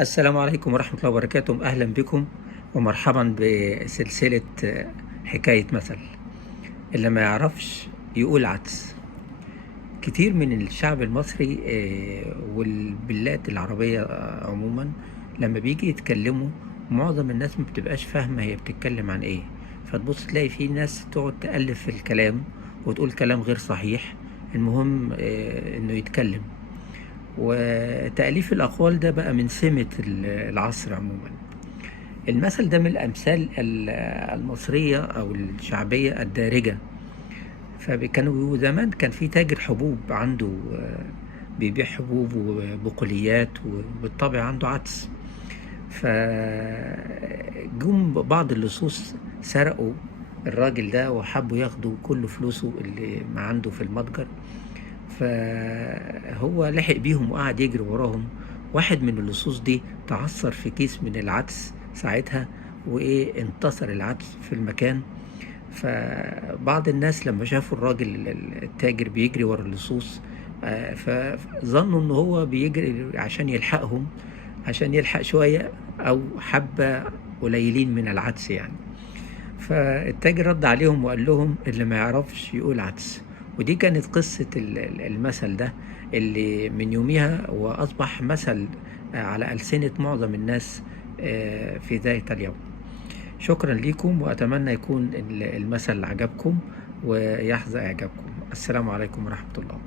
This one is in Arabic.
السلام عليكم ورحمة الله وبركاته. أهلا بكم ومرحبا بسلسلة حكاية مثل. اللي ما يعرفش يقول عدس. كتير من الشعب المصري والبلاد العربية عموما لما بيجي يتكلموا معظم الناس ما بتبقاش فاهمة هي بتتكلم عن ايه، فتبص تلاقي في ناس تقعد تألف في الكلام وتقول كلام غير صحيح. المهم انه يتكلم، وتأليف الأقوال ده بقى من سمة العصر عموما. المثل ده من الأمثال المصرية أو الشعبية الدارجة. فكانوا زمان كان في تاجر حبوب عنده، بيبيع حبوب وبقوليات، وبالطبع عنده عدس. فجم بعض اللصوص سرقوا الراجل ده وحبوا ياخدوا كل فلوسه اللي ما عنده في المتجر. فهو لحق بيهم وقعد يجري وراهم. واحد من اللصوص دي تعثر في كيس من العدس ساعتها، وايه انتصر العدس في المكان. فبعض الناس لما شافوا الراجل التاجر بيجري ورا اللصوص، فظنوا ان هو بيجري عشان يلحقهم، عشان يلحق شوية او حبة قليلين من العدس يعني. فالتاجر رد عليهم وقال لهم اللي ما يعرفش يقول عدس. ودي كانت قصة المثل ده، اللي من يوميها وأصبح مثل على ألسنة معظم الناس في ذات اليوم. شكرا لكم، وأتمنى يكون المثل عجبكم ويحظى إعجابكم. السلام عليكم ورحمة الله.